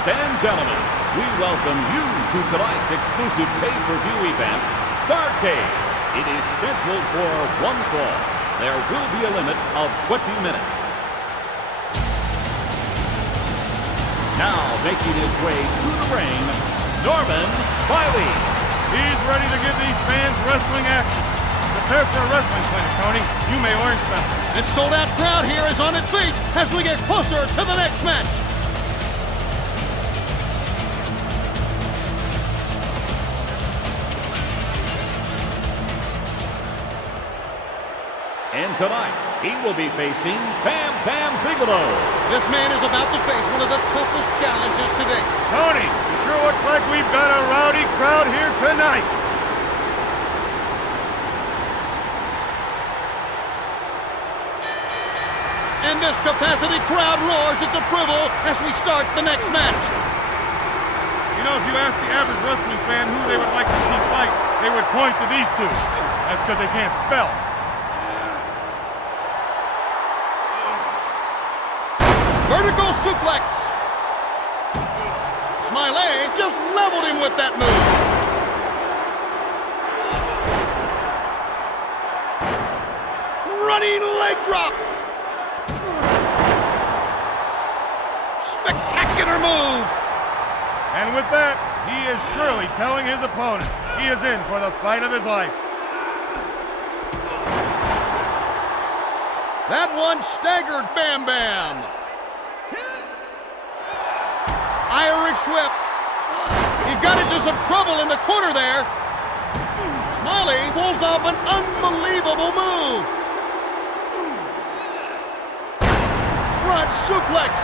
Ladies and gentlemen, we welcome you to tonight's exclusive pay-per-view event, Starrcade. It is scheduled for one fall. There will be a limit of 20 minutes. Now making his way to the ring, Smiley. He's ready to give these fans wrestling action. Prepare for a wrestling clinic, Tony. You may learn something. This sold-out crowd here is on its feet as we get closer to the next match. And tonight, he will be facing Bam Bigelow. This man is about to face one of the toughest challenges to date. Tony, it sure looks like we've got a rowdy crowd here tonight. And this capacity crowd roars its approval as we start the next match. You know, if you ask the average wrestling fan who they would like to see fight, they would point to these two. That's because they can't spell. Vertical suplex. Smiley just leveled him with that move. Running leg drop. Spectacular move. And with that, he is surely telling his opponent he is in for the fight of his life. That one staggered Bam. Irish whip. He got into some trouble in the corner there. Smiley pulls off an unbelievable move. Front suplex.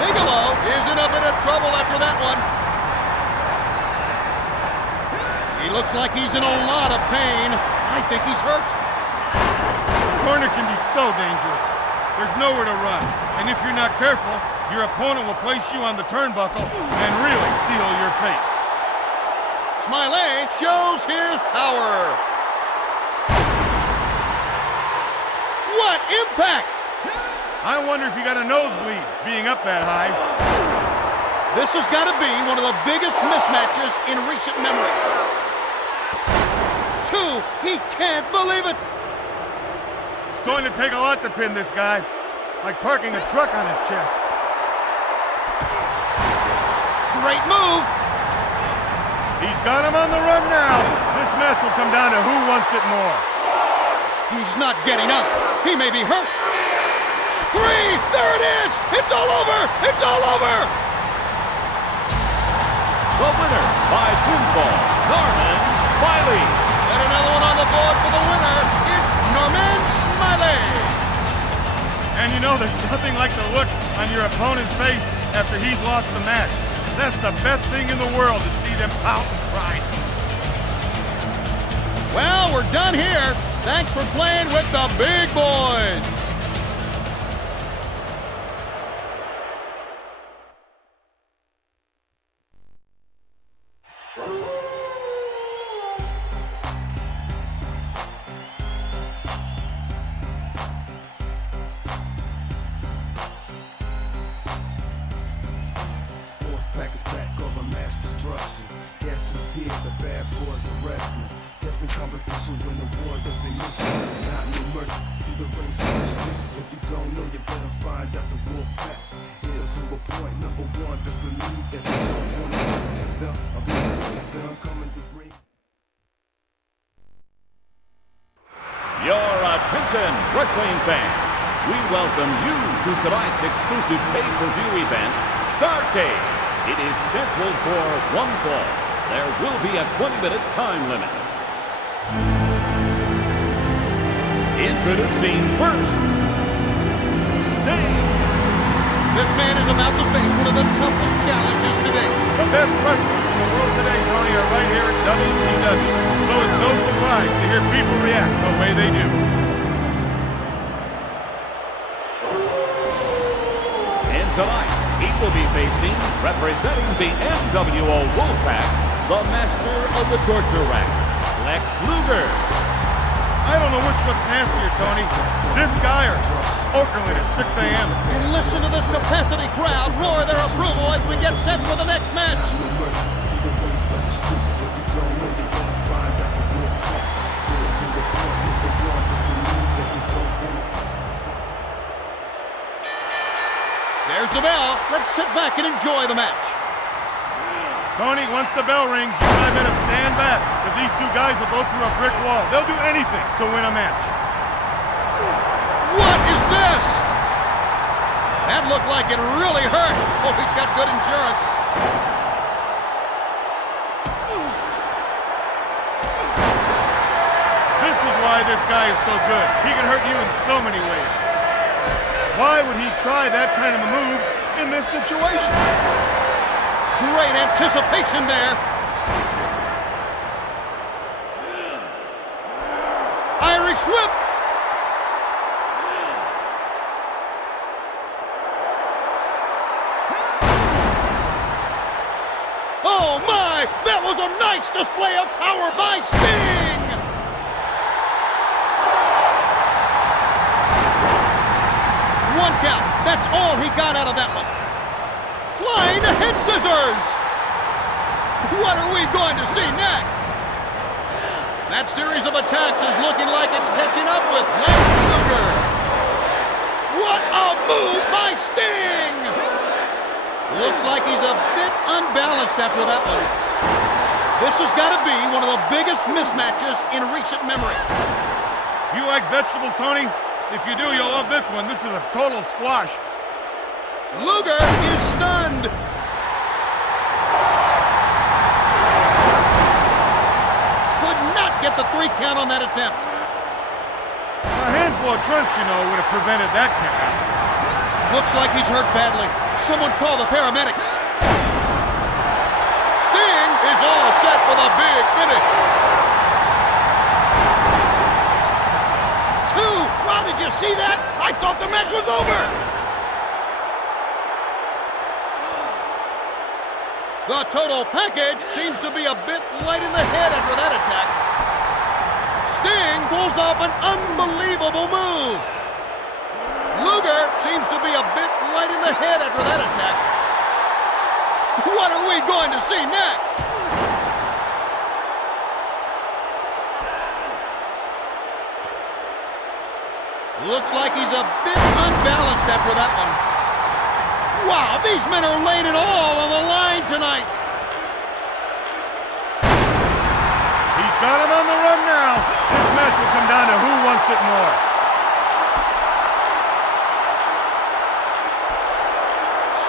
Bigelow is in a bit of trouble after that one. He looks like he's in a lot of pain. I think he's hurt. The corner can be so dangerous. There's nowhere to run. And if you're not careful, your opponent will place you on the turnbuckle and really seal your fate. Smiley shows his power. What impact! I wonder if you got a nosebleed being up that high. This has got to be one of the biggest mismatches in recent memory. 2, he can't believe it. It's going to take a lot to pin this guy, like parking a truck on his chest. Great move. He's got him on the run now. This match will come down to who wants it more. He's not getting up. He may be hurt. 3, there it is. It's all over. It's all over. The winner by pinfall, Smiley. And another one on the board for the winner. It's Smiley. And you know, there's nothing like the look on your opponent's face after he's lost the match. That's the best thing in the world to see them pout and cry. Well, we're done here. Thanks for playing with the big boys. The bad boys are wrestling. Testing competition, win the war, that's their mission. Not no mercy, see the ring station. If you don't know, you better find out the wolf pack. It'll prove a point. Number 1, best believe that you don't want to mess with them. I'll be them coming to ring. Your attention, wrestling fans. We welcome you to tonight's exclusive pay-per-view event, Starrcade. It is scheduled for one fall. There will be a 20-minute time limit. Introducing first, Sting. This man is about to face one of the toughest challenges to date. The best wrestlers in the world today, Tony, are right here at WCW. So it's no surprise to hear people react the way they do. And tonight, he will be facing, representing the NWO Wolfpack, the master of the torture rack, Lex Luger. I don't know which looks nastier, Tony. This guy or Okerlund at 6 a.m. And listen to this capacity crowd roar their approval as we get set for the next match. Not no mercy. See the way start the street. If you don't know, you better find out the real pack. Real to the point, number one. This believe that you don't want it. There's the bell. Let's sit back and enjoy the match. Tony, once the bell rings, you and I better stand back, because these two guys will go through a brick wall. They'll do anything to win a match. What is this? That looked like it really hurt. Hope he's got good insurance. This is why this guy is so good. He can hurt you in so many ways. Why would he try that kind of a move in this situation? Great anticipation there. Irish whip. Oh my, that was a nice display of power by Sting. One count, that's all he got out of that one. Flying head scissors! What are we going to see next? That series of attacks is looking like it's catching up with Lex Luger. What a move by Sting! Looks like he's a bit unbalanced after that one. This has got to be one of the biggest mismatches in recent memory. You like vegetables, Tony? If you do, you'll love this one. This is a total squash. Luger is stunned. Could not get the 3 count on that attempt. A handful of trunks, you know, would have prevented that count. Looks like he's hurt badly. Someone call the paramedics. Sting is all set for the big finish. 2. Wow, did you see that? I thought the match was over. The total package seems to be a bit light in the head after that attack. Sting pulls off an unbelievable move. Luger seems to be a bit light in the head after that attack. What are we going to see next? Looks like he's a bit unbalanced after that one. Wow, these men are laying it all on the line tonight. He's got him on the run now. This match will come down to who wants it more.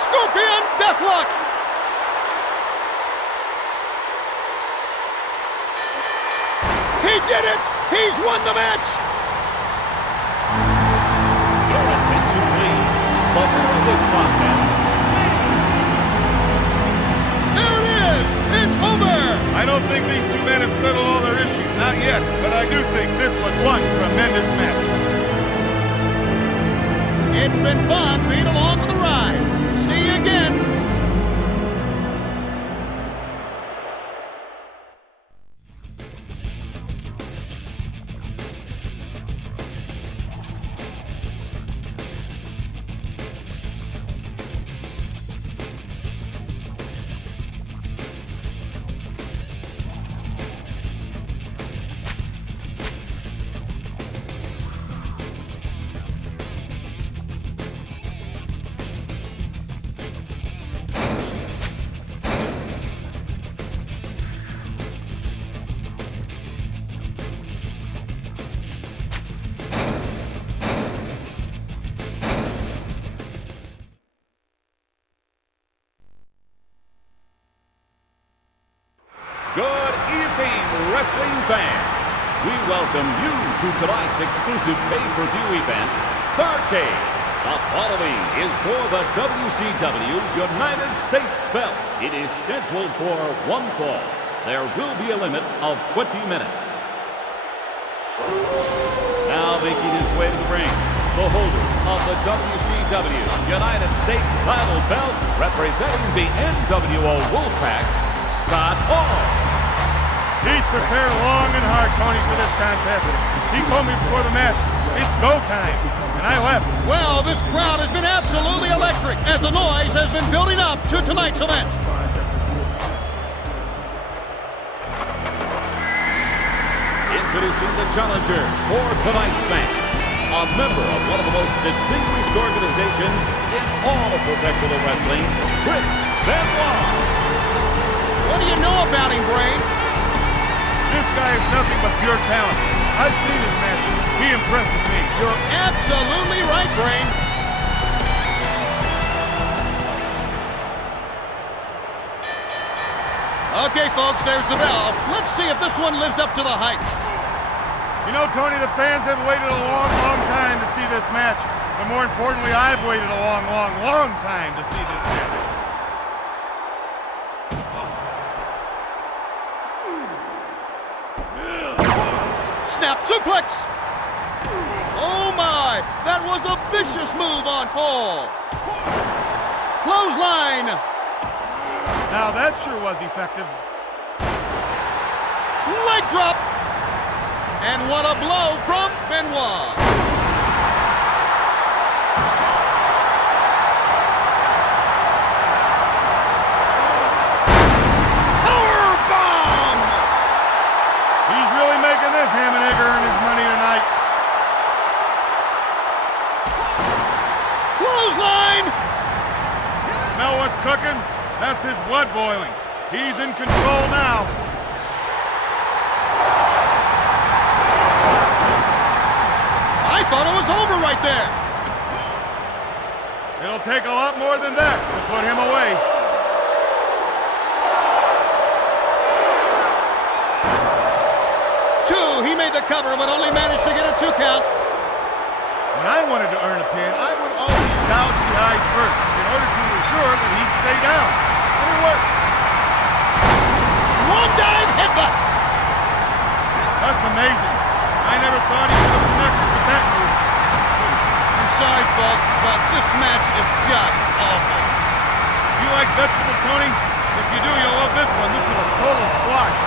Scorpion Deathlock. He did it! He's won the match! Your attention, please. The winner of this contest, There it is! It's over! I don't think these two men have settled all their issues, not yet, but I do think this was one tremendous match. It's been fun being along for the ride. See you again. Good evening, wrestling fans. We welcome you to tonight's exclusive pay-per-view event, Starrcade. The following is for the WCW United States belt. It is scheduled for one fall. There will be a limit of 20 minutes. Now making his way to the ring, the holder of the WCW United States title belt, representing the NWO Wolfpack, Scott Hall. He's prepared long and hard, Tony, for this contest. He told me before the match, it's go time, and I left. Well, this crowd has been absolutely electric as the noise has been building up to tonight's event. Introducing the challenger for tonight's match, a member of one of the most distinguished organizations in all of professional wrestling, Benoit. What do you know about him, Brain? This guy is nothing but pure talent. I've seen his matches. He impresses me. You're absolutely right, Brain. Okay, folks, there's the bell. Let's see if this one lives up to the hype. You know, Tony, the fans have waited a long, long time to see this match. But more importantly, I've waited a long, long, long time to see this match. Snap suplex! Oh my! That was a vicious move on Paul! Clothesline! Now that sure was effective. Leg drop! And what a blow from Benoit! Powerbomb! He's really making this ham and egg earn his money tonight. Clothesline! Smell what's cooking? That's his blood boiling. He's in control now. I thought it was over right there. It'll take a lot more than that to put him away. Two, he made the cover, but only managed to get a 2 count. When I wanted to earn a pin, I would always gouge the eyes first in order to ensure that he'd stay down. And it worked. Swan dive headbutt. That's amazing. I never thought he would have connected with that move. I'm sorry, folks, but this match is just awful. You like vegetables, Tony? If you do, you'll love this one. This is a total squash.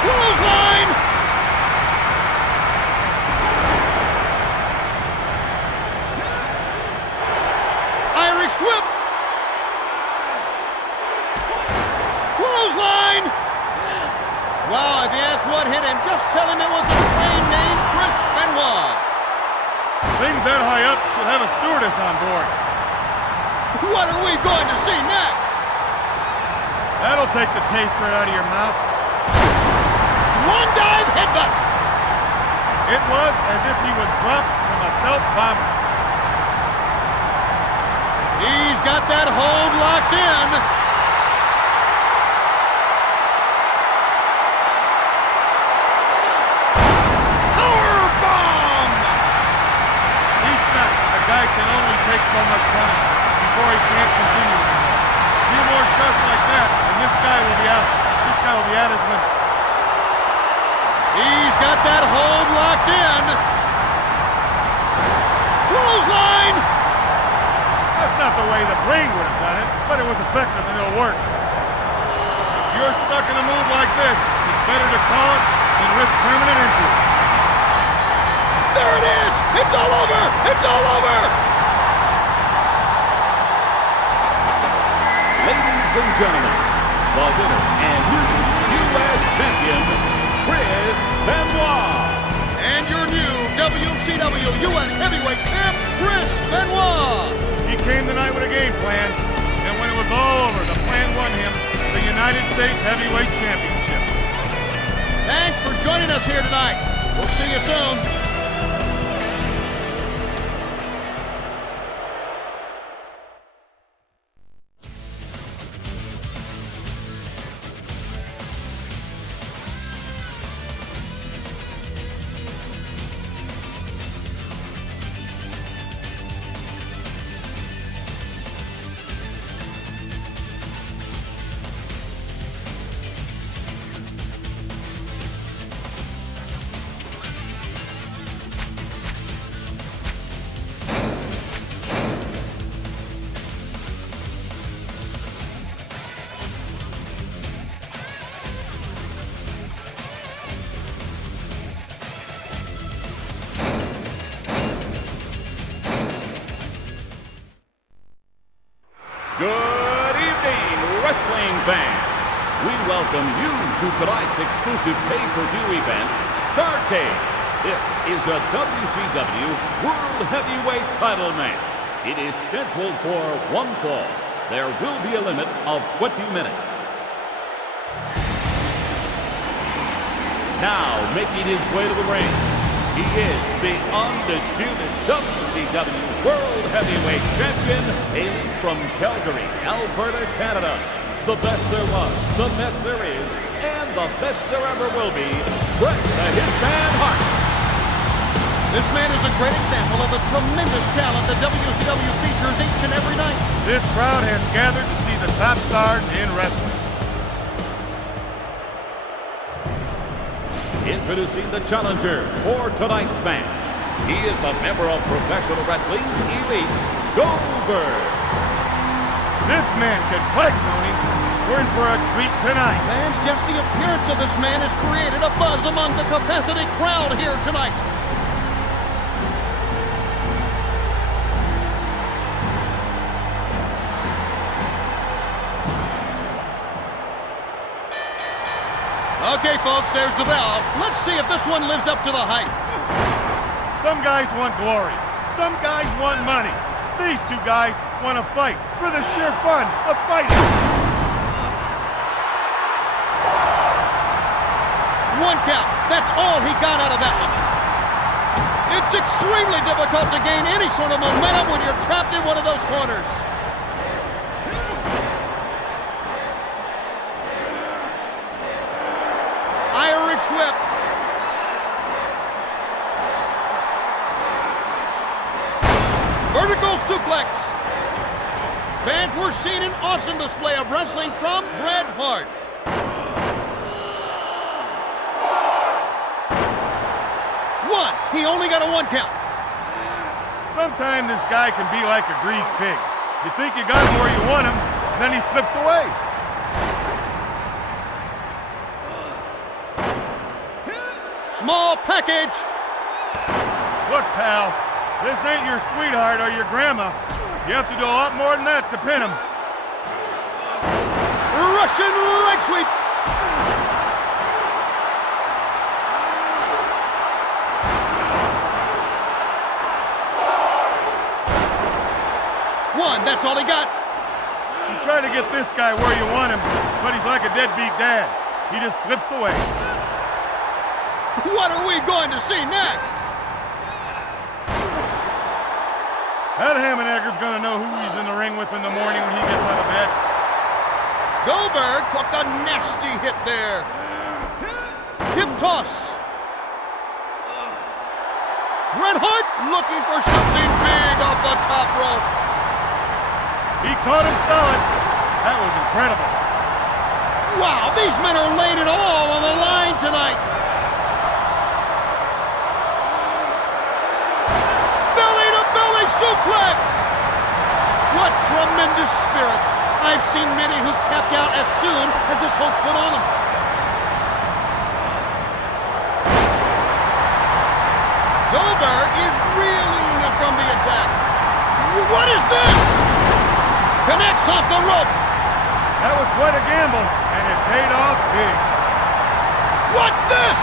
Clothesline! Irish whip! Clothesline! Wow, if you ask what hit him, just tell him it was a train named Chris Benoit. Things that high up should have a stewardess on board. What are we going to see next? That'll take the taste right out of your mouth. Swan dive headbutt. It was as if he was dropped from a self-bomber. He's got that hold locked in. Powerbomb! He's snapped. A guy can only take so much punishment before he can't continue anymore. A few more shots like that, and this guy will be out. This guy will be at his limit. He's got that hold locked in. Clothesline! That's not the way the Brain would have done it, but it was effective and it'll work. If you're stuck in a move like this, it's better to call it than risk permanent injury. There it is! It's all over! It's all over! Ladies and gentlemen, the winner and new U.S. champion, Chris Benoit. And your new WCW US Heavyweight Champ, Chris Benoit. He came tonight with a game plan, and when it was all over, the plan won him the United States Heavyweight Championship. Thanks for joining us here tonight. We'll see you soon. Good evening, wrestling fans. We welcome you to tonight's exclusive pay-per-view event, Starrcade. This is a WCW World Heavyweight title match. It is scheduled for one fall. There will be a limit of 20 minutes. Now, making his way to the ring, he is the undisputed WCW World Heavyweight Champion, hailing from Calgary, Alberta, Canada. The best there was, the best there is, and the best there ever will be, Bret the Hitman Hart. This man is a great example of the tremendous talent that WCW features each and every night. This crowd has gathered to see the top stars in wrestling. Introducing the challenger for tonight's match. He is a member of professional wrestling's elite, Goldberg. This man can fight, Tony. We're in for a treat tonight. Fans, just the appearance of this man has created a buzz among the capacity crowd here tonight. Okay, folks, there's the bell. Let's see if this one lives up to the hype. Some guys want glory. Some guys want money. These two guys want to fight for the sheer fun of fighting. One count. That's all he got out of that one. It's extremely difficult to gain any sort of momentum when you're trapped in one of those corners. Irish whip. Vertical suplex. Fans, we're seeing an awesome display of wrestling from Bret Hart. One. He only got a one count. Sometimes this guy can be like a greased pig. You think you got him where you want him, and then he slips away. Small package. Look, pal, this ain't your sweetheart or your grandma. You have to do a lot more than that to pin him. Russian leg sweep. One, that's all he got. You try to get this guy where you want him, but he's like a deadbeat dad. He just slips away. What are we going to see next? That Hammonegger's gonna know who he's in the ring with in the morning when he gets out of bed. Goldberg took a nasty hit there. Hip toss. Bret Hart looking for something big off the top rope. He caught him solid. That was incredible. Wow, these men are laying it all on the line tonight. Belly-to-belly suplex. What tremendous spirit. I've seen many who've tapped out as soon as this hook put on them. Goldberg is reeling from the attack. What is this? Connects off the rope. That was quite a gamble, and it paid off big. What's this?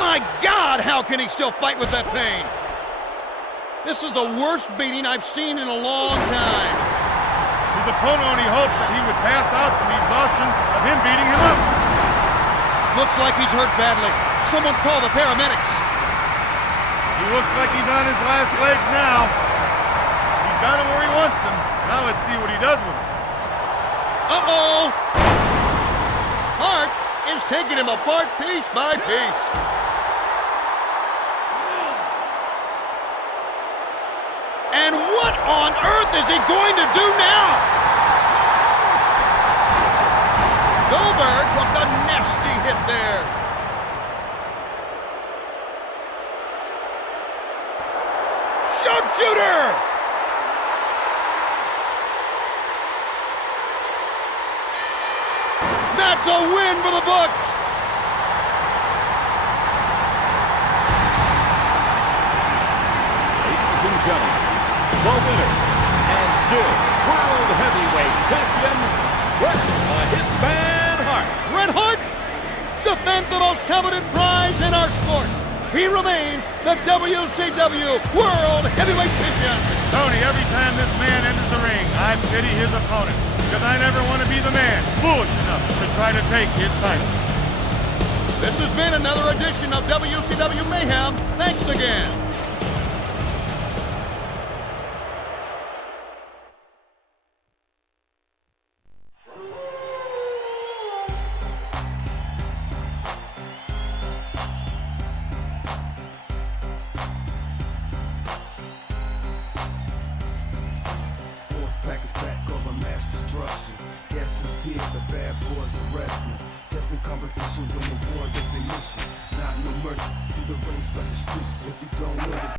My God, how can he still fight with that pain? This is the worst beating I've seen in a long time. His opponent only hopes that he would pass out from the exhaustion of him beating him up. Looks like he's hurt badly. Someone call the paramedics. He looks like he's on his last legs now. He's got him where he wants him. Now let's see what he does with him. Uh-oh! Hart is taking him apart piece by piece. And what on earth is he going to do now? Goldberg took a nasty hit there. Sharpshooter! That's a win for the Bucks. and gentlemen, the winner and still World Heavyweight Champion, Bret the Hitman Hart. Bret Hart defends the most coveted prize in our sport. He remains the WCW World Heavyweight Champion. Tony, every time this man enters the ring, I pity his opponent, because I never want to be the man foolish enough to try to take his title. This has been another edition of WCW Mayhem. Thanks again. Guess who's here? The bad boys of wrestling. Testing competition when the war gets their mission. Not no mercy. See the ring like the street. If you don't know the